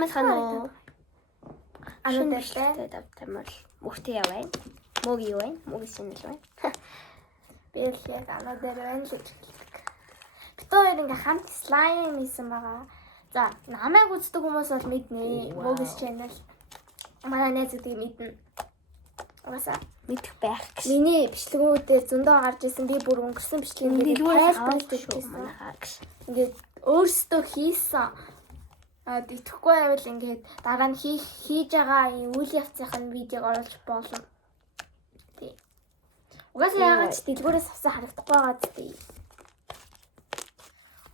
Ямасхано. Ануудтай давтамал мөхтэй яваа. Мөг юу вэ? Мөг шинэл байна. Би л яг ануудаар байна л гэж хэлдэг. Бид хоёр ингээ хамт слайм хийсэн байгаа. За, намайг үздэг хүмүүс бол мэднэ. Мөгс channel. Манай найзуудыг мэднэ. Угаасаа мэдэх байх гэж. Миний бичлэгүүдээр зөндөө гарч ирсэн. Би бүр өнгөрсөн бичлэгийг ингээд өөрсдөө хийсэн. Итгэхгүй байвал ингээд дараа нь хийж байгаа үйл явцын видеог оруулж болно. Тий. Угаасаа яагаад ч дэлгүүрээс авсан харагдахгүй байгаа дээ.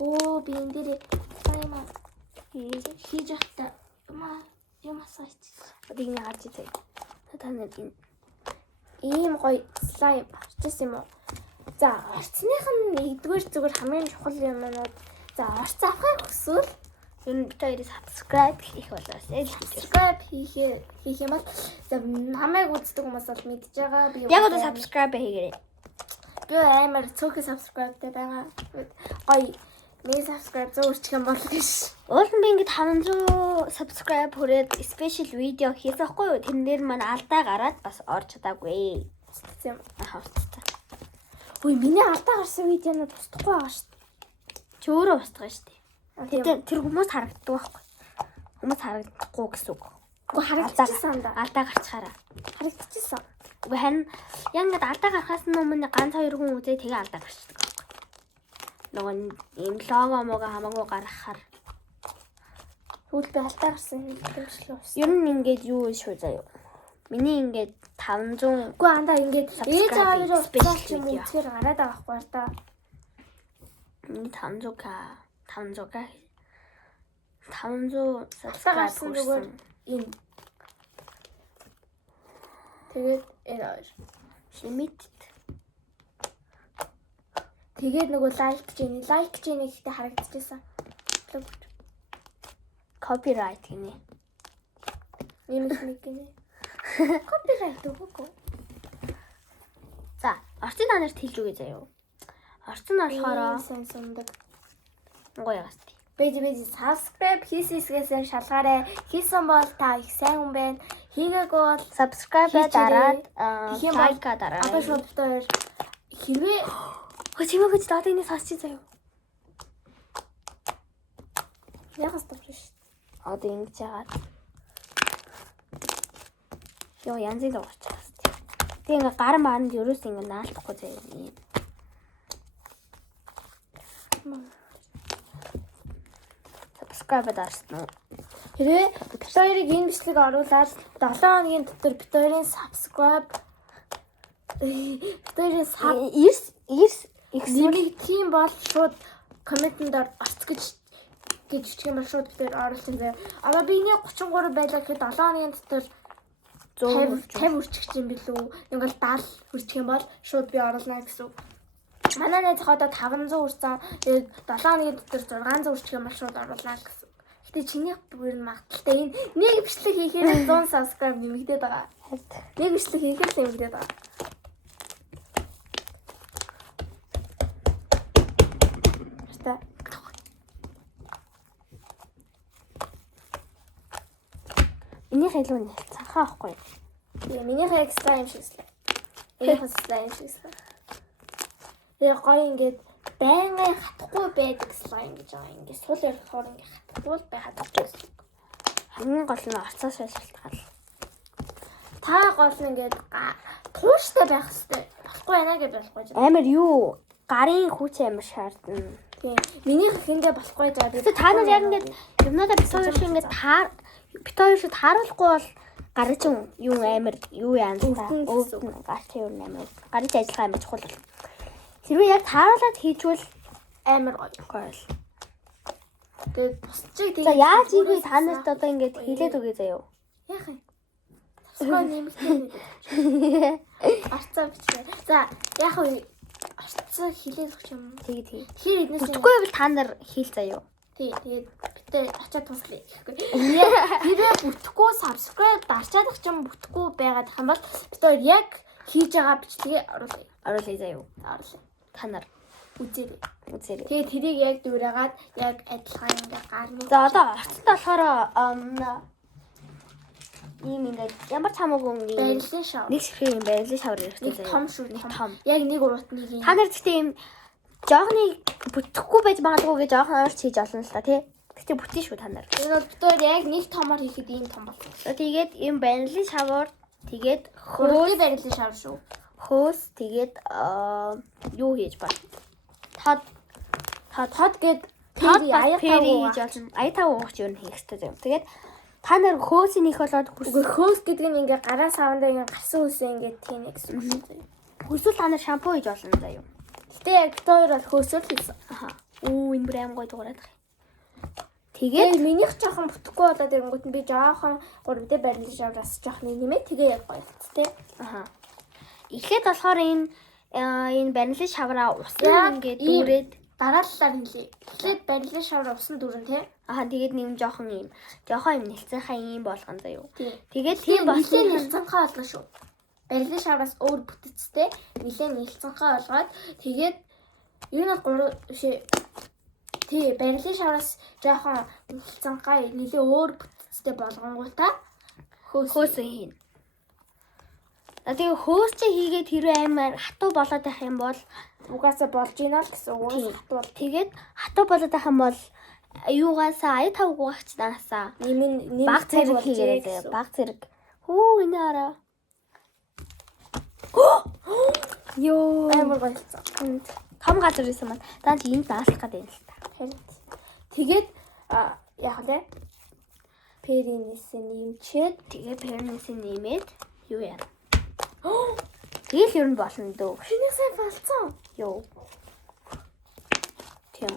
Оо би энэ дээр таймаа хийж явахдаа юм асууж. Одыг нь харж үзье. Та нар ийм гоё слайм авчихсан юм уу? За, орцных нь нэгдүгээр зүгээр хамгийн чухал юмнууд. За, орц авахыг хүсвэл энэ хоёрыг subscribe хийх болоосэй. Subscribe хийх юм бол за намайг үздэг хүмүүс бол мэдж байгаа. Би яг одоо subscribe хийгээрэй. Би амар цөөхөн subscribe-тай байгаа. Гоё нэг subscribe зөөрчих юм бол гэж. Уулын би ингээд 500 subscribe хүрээд special video хийсэн байхгүй юу? Тэрэн дээр маань алдаа гараад бас орж чадаагүй. Тийм. Хавцтай. Үй миний алдаа гарсан видеонууд устдахгүй байгаа шүү дээ. Чи өөрөө устгаа шүү дээ. Тэр хүмүүс харагддаг байхгүй. Хүмүүс харагдахгүй гэсэн үг. Үгүй харагдчихсан да. Алдаа гарчхаараа. Харагдчихсан. Үгүй харин яг ингээд алдаа гарахаас өмнө ганц 2 хүн үзээ тэгээ алдаа гарчдаг байхгүй. Нөгөө ийм лого мого хамаагүй гаргахаар Тэгвэл би алдаа гарсан хэмжлээ ус. Ер нь ингээд юу шүү заяа. Миний ингээд 500 үгүй андаа ингээд ээж аваа спешиал юм үзэхээр гараад байгаа байхгүй та. Миний 500k 500 subscribe зүгээр энэ. Тэгээд энэ limited. Тэгээд нөгөө лайк гэж ихтэй харагдчихсан. Copyright гинэ. Нэмэх гинэ. Copyright өгөөгүй. За, орчин та нарт хэлж өгье заяа. Орчин болохоор сайн сундаг. Гоё яст. Бэж subscribe хийсээс шалгаарай. Хийсэн бол та их сайн хүн байна. Хийгээгүй бол subscribe дараад like дараарай. Одоо шууд битээр хэрвээ чимээ гэж доод энэ сонсчих заяа. Яхас тавьчих. Одоо ингэж яагаад. Йоо янзын л уучраас. Тэг ингээ гар маранд ерөөс ингээ наалтахгүй заяа. Subscribe дарсан уу? Хэрвээ битээрийг энэ бичлэг оруулаад 7 хоногийн дотор битээрийн subscribe битээрийн нэмийг тийм бол шууд комментэнд орц гэж бичих юм бол шууд битээр оруулсан заяа. Одоо би энийг 33 байлаа гэхэд 7 хоногийн дотор 50 үрчих юм билүү? Ингээл 70 үрчих юм бол шууд би оруулна гэсэн. Манай найз одоо 500 үрсэн. Тэгээд 7 хоногийн дотор 600 үрчих юм бол шууд оруулна гэсэн. Гэтэ чиний бүр магадaltaй энэ нэг бичлэг хийхээр 100 subscribe нэмэгдээд байгаа. Нэг бичлэг хийхээр л нэмэгдээд байгаа. Хэвээ. Миний хэлүү нь цанхаа ахгүй. Минийхээ экстра юм шигслээ. Энийхээ слайм шигслээ. Тэгээ гоё ингээд байнгын хатахгүй байдаг слайм гэж байгаа. Ингээд сул ярихоор ингээд хатахгүй байхад гэсэн. Хамгийн гол нь орцоос шалтгаал. Та гол нь ингээд тууштай байх хэрэгтэй. Болохгүй байна гэж болохгүй. Амар юу? Гарын хүч амар шаардна. Тийм. Минийх ихэндээ болохгүй жаа. Та нар яг ингээд юмнуудаа бит хоёр шиг ингээд бит хоёр шиг тааруулахгүй бол гарын чинь юу амар юу яан өвдөн гарч юу амар гарын ажиллагаа амар чухал бол. Хэрвээ яг тааруулаад хийжвэл амар гоё. Тэгээд бусчиг тэгээд за яаж ийгээ та нарт одоо ингээд хийлээд өгье заяа. Яах юм? Тасгай нэмэлтээ. Арцаа бичээ. За яах вэ? Арцаа хийлээд өгч юм. Тэгээ. Тэр эднээс бүтггүй бол та нар хийл заяа. Тий, тэгээд битээ очиад тусгая гэхгүй. Хэрвээ бүтэхгүй subscribe дарчаад их юм бүтэхгүй байгаад их юм бол битээ яг хийж байгаа бичлэгээ оруулъя. Оруулъя заяа. Оруулъя. Та нар үзээрэй. Үзээрэй. Тэгээ тэрийг яг дүүрээгаад яг адилхан ингээ гарна. За одоо орцтой болохоор ийм ингээд ямар ч хамаагүй ийм барилын шав. нэг ширхэг юм барилын шавар хэрэгтэй Нэг том шүү, Нэг том. Яг нэг уртныг юм. Та нар гэхдээ ийм жоохны бүтэхгүй байж магадгүй гэж жоохон ойрч хийж олно л та тий. Гэхдээ бүтэн шүү та нар. Энэ бол битүүр яг нэг томоор хийхэд ийм том болсон. Тэгээд ийм барилын шавар тэгээд Хөөс барилын шав шүү. хөөс тэгээд юу хийж байна? Тод гээд Тод пери аяа аяа хийж олно. Аяа тав ууч юу хийх хэрэгтэй юм. Тэгээд та нар хөөсийн их болоод хөөс гэдэг нь ингээ гараа савандаа ингээ гарсан үсээ ингээ тийм гэсэн үг шүү дээ. Хүсвэл та нар шампу хийж олно заа юу. Гэтэ яг битүүр бол хөөсөөр хийсэн. Аха. Энэ бүр аим гоё дуурайх. Тэгээд минийх жоохон бүтэхгүй болоод ирэнгүүт нь би жоохон 3D барилын шавраас жоохон нэмээ тэгээ яг гоё болц тээ. Аха. Эхлээд болохоор энэ барилын шавраа усан ингээд дүүрээд дараалалаар хэлье. Эхлээд барилын шавраа усан дүүрэн тээ. аха тэгээд нэм жоохон юм нэлцэнхаа юм болгон заяа. Тэгээд Тийм тийм болсон болсон нэлцэнхаа болгоо шүү. Барилын шавраас өөр бүтцтэй нэлээд нэлцэнхаа болгоод тэгээд юу нэг тий барилын шавраас жоохон нэлцэнхаа нэлээ өөр бүтцтэй болгонгуудаа хөөсөн хийн. Тэгээ хөөс чи хийгээд хэрвээ амар хатуу болоод байх юм бол угаасаа болж ийна л гэсэн үг. хатуу бол тэгээд хатуу болоод байх юм бол юугаасаа ая тавгуугч данасаа нэм баг зэрэг хийгээрэй. Баг зэрэг. Хөө энэ араа. Йоо. амар гоёлцсон. Том газар байсан маань. Даанч энд даалах гэдэг юм л та. Тэгээд яг лээ перинээс нэмчээд Тэгээ пернээс нэмээд юу яа. Тэгэл ер нь болно дөө. шинээсээ болцсон. Йоо. Тийм.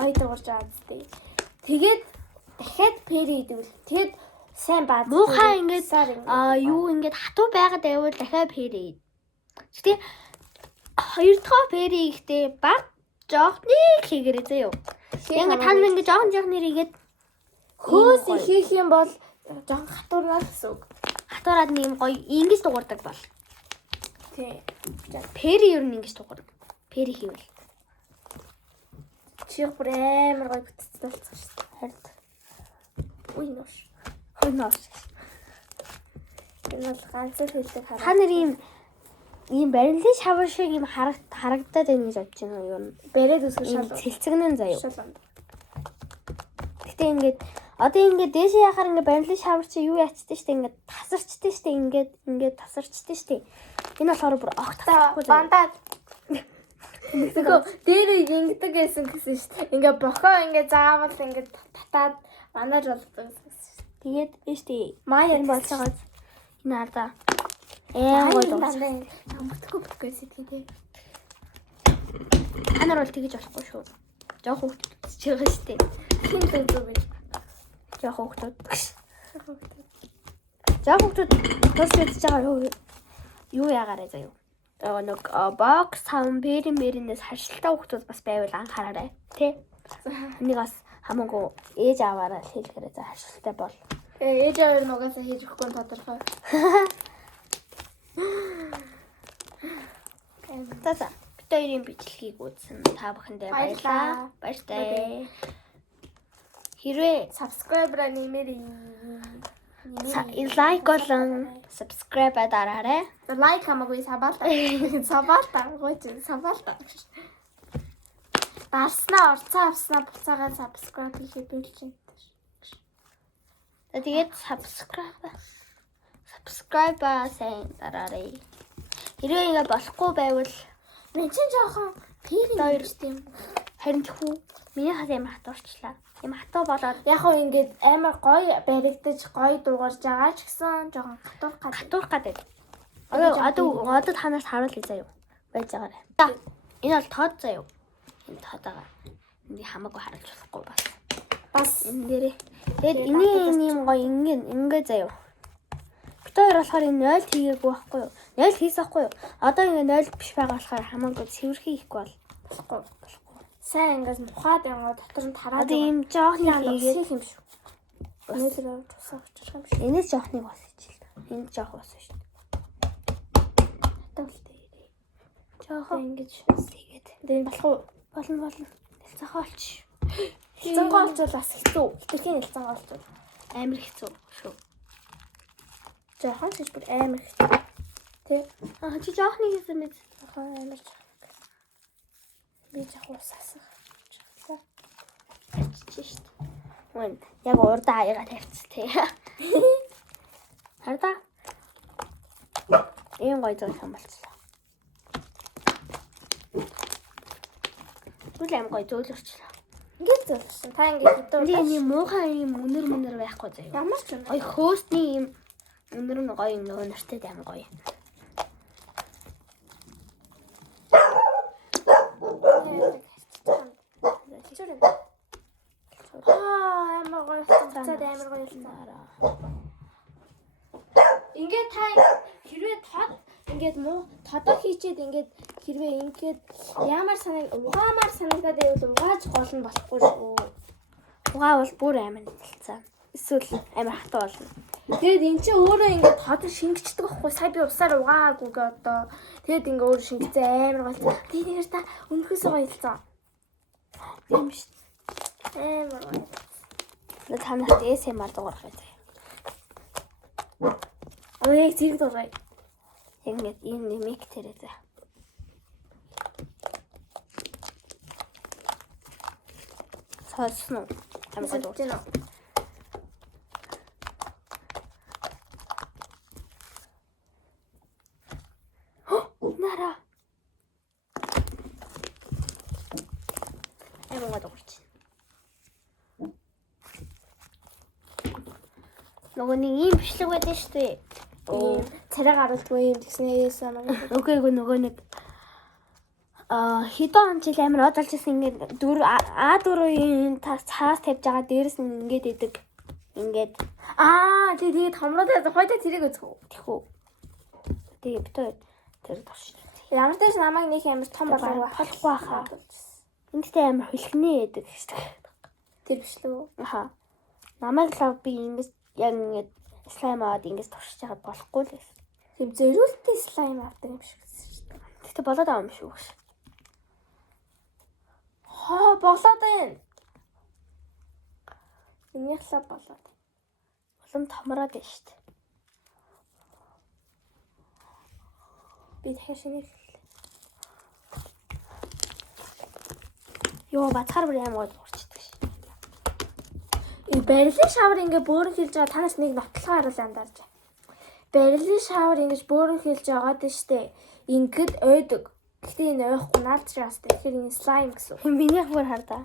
Ой дуурж аадтэй. Тэгээд дахиад пери идэвэл тэгэд сайн баад. Муухай ингээд юу ингээд хатуу байгаад байвал дахиад пери. Гэтэ хоёр дахь пери ихтэй баг жоохны хийгэрээ заяа. Ингээд та нар ингээд жоох нэр игээд хөөс хийх юм бол жоохон хатуурнаа гэсэн үг. хатуураад нэм гоё ингэж дуурдаг бол. Тий. Пери ер нь ингэж дуурдаг. Пери хийвэл. Чих бүр амар гоё бүтцтэй болцсон шүү дээ. Харин Үй нөөш. хөнөөс. Энэ бол ганцхан хэлдэг хараа. Та нар ийм барилын шавар шиг ийм харагдаад байна гэж бодож байна уу юу? Бэрээд үсгэж Ийм шал. цэлцэгнэн заяа. Шаланд. Гэтэ ингээд одоо ингээд дээшээ яхаар ингээд барилын шавар чи юу яцдээ штэ ингээд тасарчдээ штэ ингээд тасарчдээ штэ. Энэ болохоор бүр огт тасахгүй заяа. Бандаа. Тэгвэл дээрээ ингэдэг гэсэн шүү дээ. Ингээ бохоо ингээ заавал ингээ татаад манаж болдог гэсэн шүү дээ. Тэгээд штэ Маяг энэ болж байгаа энэ арда гоё дуу. Бүтггүй сэтгэдэг. Та нар бол тэгэж болохгүй шүү. Жоох хөвгдөж байгаа штэ. Хин зүг байж. Жоох хөвгдөд. Жоох хөвгдөд тусч байгаа юу яагаарай заяа. Нэг бокс хам бэринээс харшилтай хөвгдөд бас байвал анхаараарай. Тэ? Энийг бас хамаагүй ээж аваараа хэлэхээрээ за харшилтай бол. Ээж аваар нугасаа хийж өгөхгүй нь тодорхой. За бид хоёрын бичлэгийг үзсэн та бүхэндээ баярлалаа. Баяртай. Хэрвээ Subscribe-аа нэмээрэй. лайк болон subscribe дараарай. Лайк хамаагүй сабаалта. Сабаалта. Дарснаа орцоо авснаа буцаагаа subscribe хийхэд бэлчээ. Тэгээд subscribe сайн дараарай. Хэрвээ ингэ болохгүй байвал Мен чинь жоохон пири хоёрт юм. харин тэхүү миний хас юм хатуурчлаа. Юм хатуу болоод Яг хөө ингээд амар гоё баригдаж гоё дуугарж байгаа ч гэсэн жоохон хатуур гадаг. Одоо танаас харуул заяа байж байгаарай. За энэ бол тод заяа. Энэ тод байгаа. Энийг хамаагүй харуулж болохгүй бас энэ дээрээ. Тэгээд энийг юм гоё ингээ заяа. Бид хоёр болохоор энэ 0 хийгээгүй байхгүй юу? 0 хийсэн байхгүй юу? Одоо ингээ 0 биш байгаа болохоор хамаагүй цэвэрхий хийхгүй болохгүй. сайн ингээд мухаад яваа дотор нь тараад Одоо ийм жоохны хийгээд юм шүү. Өнөөдөр тусаа очих юм шүү. энэс жоохныг бас хийчихлээ. Энэ жоох бас шүү дээ. Хатуултай. Жоохоо ингэж хийгээд. энэ болох уу? Болно. Нэлцэхэ олч. Нэлцэнгоо олчвол бас хэцүү. Итгэхийн нэлцэнгоо олчвол Амар хэцүү шүү. жоохон ч бүр амар хэцүү. Тэ? Чи жоохны хийсэн мэт. Жоохон амар жоохон. Би жоохон усаасах. Ачиж штт. Мөн яг урдаа аяга тавьчих тий. Хараа. Ийм гоё зүйл юм болчихлоо. Түлээ ам гоё зүйл болчихлоо. Ингээд зөвшсөн. Та ингээд хэдүү. Ийм муухай ийм өнөр байхгүй заяа. Ямар ч юм. Гоё хөөсний ийм өнөр нь гоё нөгөө нэртэй амар гоё. Амар гоё цацаад амар гоё ялцаараа. Ингээд та хэрвээ тод ингээд муу тодоо хийчээд ингээд хэрвээ ингээд угаамаар санагдаад байвал угааж гол нь болохгүй шүү. Угаавал бүр амар нэлцээ. Эсвэл амар хатуу болно. Тэгэд эн чинь өөрөө ингээд тод шингэцдэг байхгүй. Сая би усаар угаагүйгээ одоо. Тэгэд ингээд өөр шингэцээ амар гоё. Тэгээд та өмнөхөөсөө гоё ялцаа. Тийм шүү. Амар гоё. Танаас ASMR дуурах гэдэг. Яг зэрэг дуурай. Ингээд энэ мик тэрээ. Соосно. Амар гоё. Нара. Амар гоё дуурч. Нөгөө нэг ийм бичлэг байдаг шүү дээ. Царай гаруулдгүй юм тэгснээс Нөгөө нэг хэдэн жил амар одолжсэн ингээд А4-ийн цаас тавьж байгаа дээрэс нь ингээд идэг. Ингээд тэгээд томроод хойдоо тэрийг үзэх үү? тэхүү. Тэгээ битээ тэр товш. Ямар ч тааш намайг нэг амар том болохгүй хаа. Эндтэй амар хөлхнээ гэдэг шүү дээ. Тэр биш лүү? Аха. Намайг лав би ингэж яг ингээд слайм аваад ингэж туршиж яхад болохгүй л байсан. Тийм зөрүүлтэй слайм авдаг юм шиг гэсэн шүү дээ. Гэтэ болоод байгаа юм шүү гэж. Болоод байна. Энийхлээ болоод. Улам томроод байна шүү дээ. Би дахиад шинийг Йоо бацаар бүр амар гоё урчдаг шээ. Барилын шавар ингээ бөөрн хэлж байгаа танаас нэг нотлохоо харуулсан андарч. Барилын шавар ингэж бөөрн хэлж байгаа дээ штэ. Ингээд ойдог. Гэхдээ энэ ойхгүй наалчраас тэгэхээр энэ слайм гэсэн. Миний бүр хардаа.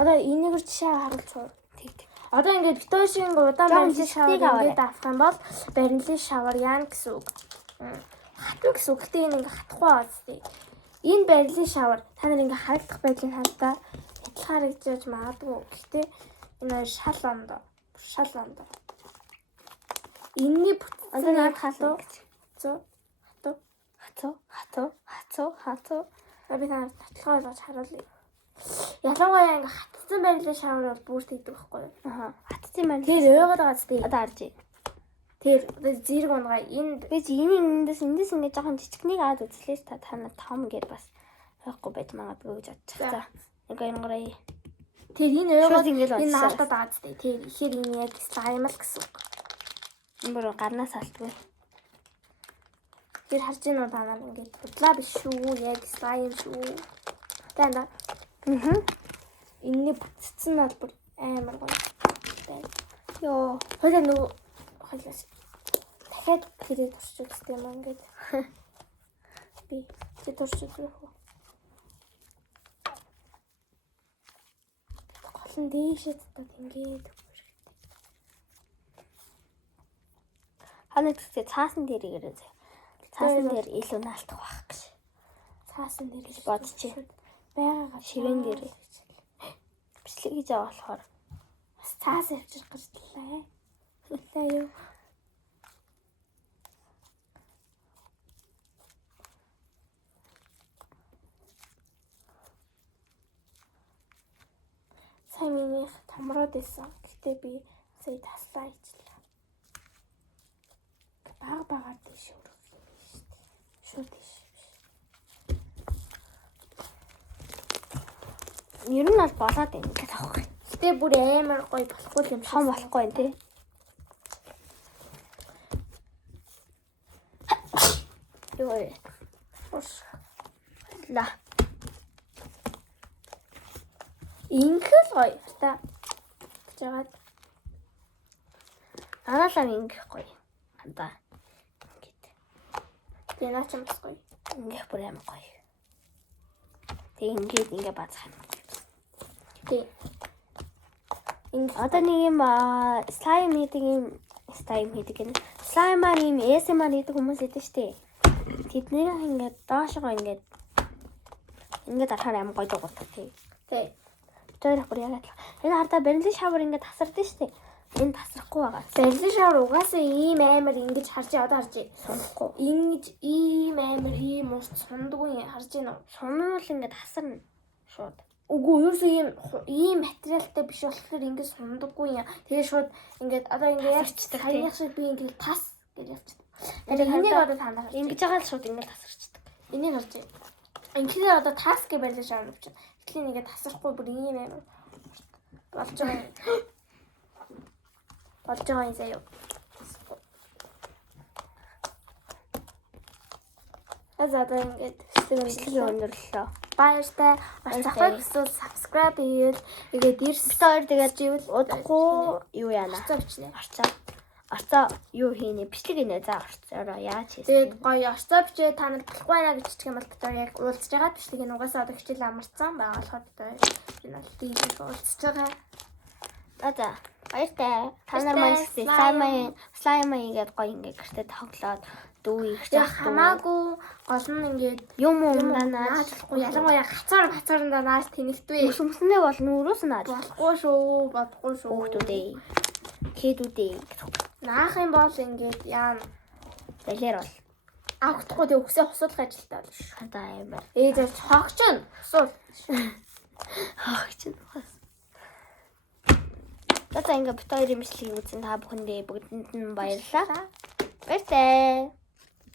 Одоо энийгээр жишээ харуулчих. Тэг. Одоо ингээд Victoria-ийн удаан барилын шавар ингээд авах юм бол барилын шавар яана гэсэн үг. Хатуу гэсэн үг. Гэхдээ энэ ингээ хатахгүй байгаа зү. Энэ барилын шавар та нар ингээ харагдах байдлыг хандаа адилхан харагдаж магадгүй. Гэхдээ энэ шал ондоо. Энэний бүтцэн яг хатуу. Хатуу. Би танаар татлага ойлгож харуулъя. Ялангуяа ингээ хатцсан барилын шавар бол бүр тэгдэг байхгүй юу? Хатцсан байна. Тэр ойгоод байгаа зү. Одоо харж байна. Тэр зэрэг унгаа энд би эндээс ингээ жоохон жижигнийг аваад үзлээ та танаа том гээд бас байхгүй байж магадгүй гэж бодчих. За. Нэг гонгорой. Тэр энэ ойгоод энэ наалтад байгаа зү. Тэр ихэр энэ яг слайм л гэсэн үг. Энэ бүр гарнаас алдгүй. Тэр харж ийн уу та нар ингээ будлаа биш шүү. Яг слайм шүү. Тэнда. Энэний бүтцэн бол бүр амар гоё. Йоо. Хойлоо нөгөө хойлоос. Дахиад хэрэг туршиж үзтээ юм ингээд. Би туршиж үзэх үү. Гол нь дээшээ татаад ингээд. Ханаа гэхдээ цаасан дээр ирээрээ. Цаасан дээр илүү наалтах байх гэж. Цаасан дээр гэж бодчих. Байгаага ширээн дээр бичлэг хийж байгаа болохоор бас цаас явчих гэрлээ. Хүлээ юу. Сайн миний томроод байсан. Гэтэ би сая таслаа ичлээ. Бага тийш өрөх юм шүү дээ. Шууд тийш. Ер нь бол болоод байна гэж авах. Гэтэ бүр амар гоё болохгүй юм шиг. Том болохгүй юм тий. Юу вэ? Ла. Инхэл гоё. Та жагаад Анаалаа ингэх гоё. Хандаа. тэгээ наач юм бас гоё. Ингэх бүр амар гоё. Тэг ингээд ингээ бацах юм. Тэг. Одоо нэг юм слайм хийдэг юм. Слаймаар юм ASMR хийдэг хүмүүс идэв штэ. Тэднийг ингээд доошоо ингээд арахаар амар гоё дугуйтай тий. Тэг. Тэр бүр яг адилхан. Энэ хардаа барилын шавар ингээд тасардаг штэ. Энэ тасрахгүй байгаа. Барилын шавар угаасаа ийм амар ингэж харж одоо харж Сундахгүй. ингэж ийм амар ийм ус сундаггүй харж байна уу? Сунвал ингээд тасарна шууд. Үгүй ерөөсөө ийм материалтай биш болохоор ингэж сундаггүй юм. Тэгээ шууд ингээд одоо ингээд Тасарчдаг, хаяах шиг би ингээд тас гэж явчихдаг. Тэгээд Тэгээ энийг хардаа одоо та нар ингэж байгаа л шууд ингээд тасарчдаг. энийг харж байна. Ингээд одоо тас гэж барилын шавар авчих. Эхлээ нэгээ тасрахгүй бүр ийм амар болж байгаа юм. Болж байгаа юм заяа. Одоо ингээд Бичлэгийн өндөрлөлөө. баяртай. Ахыг эсвэл subscribe хийгээл тэгээд Бид хоёр тэгээд живэл удахгүй юу яана. орцовчнэ. Орцоо юу хийнэ? Бичлэгийнэ. За орцоороо яаж хийсэн? Тэгээд гоё орцоо бичээ та нар болохгүй байна гэж чиг юм бол одоо яг уулзж байгаа бичлэгийг угаасаа одоо хичээл амарцсан байгаа болохоор одоо энэ бол дийлж уулзж байгаа. За баяртай. Та нар маань слайм ингээд гоё ингээд гэртээ тоглоод дүү их Яг хамаагүй гол нь ингээд юм нааж болохгүй ялангуяа хацаарндаа нааш тэнэгтвэ. өсөмснээ бол нүрөөс нааж Болохгүй шүү, бодохгүй шүү. хүүхдүүдээ хээдүүдээ Наах юм бол ингээд яа байлэр бол авахдахгүй тэг өксөө хосуулах ажилтаа бол шүү. хадаа амар Зарч хогчон. Сул. хаагч нь бас. За ингээд бит хоёрын бичлэгийг үзэн та бүхэндээ бүгдэнд нь баярлалаа. Баяртай.